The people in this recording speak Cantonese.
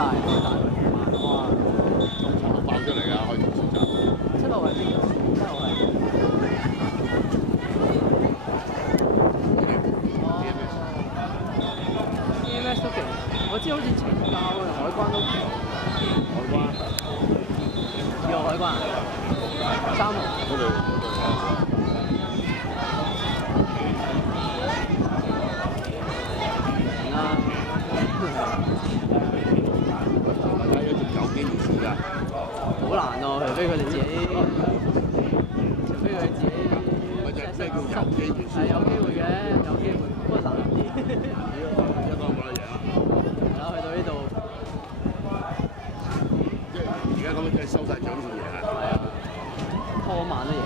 大圍哇！全部爆出嚟㗎，開始選擇。七號係邊度？七號係EMS 都勁，我知好似懲教啊、海關都勁。海關2號海關，3號。嗰度。啦，大家有條有機會試㗎。好難喎，除非佢哋自己，除非佢自己。咪就係咩叫有機會試？係有機會嘅，有機會，不過難啲。一個冇得贏啦。係啦，去到呢度，即係而家咁樣真係收晒獎先贏啊！係啊，拖慢都贏。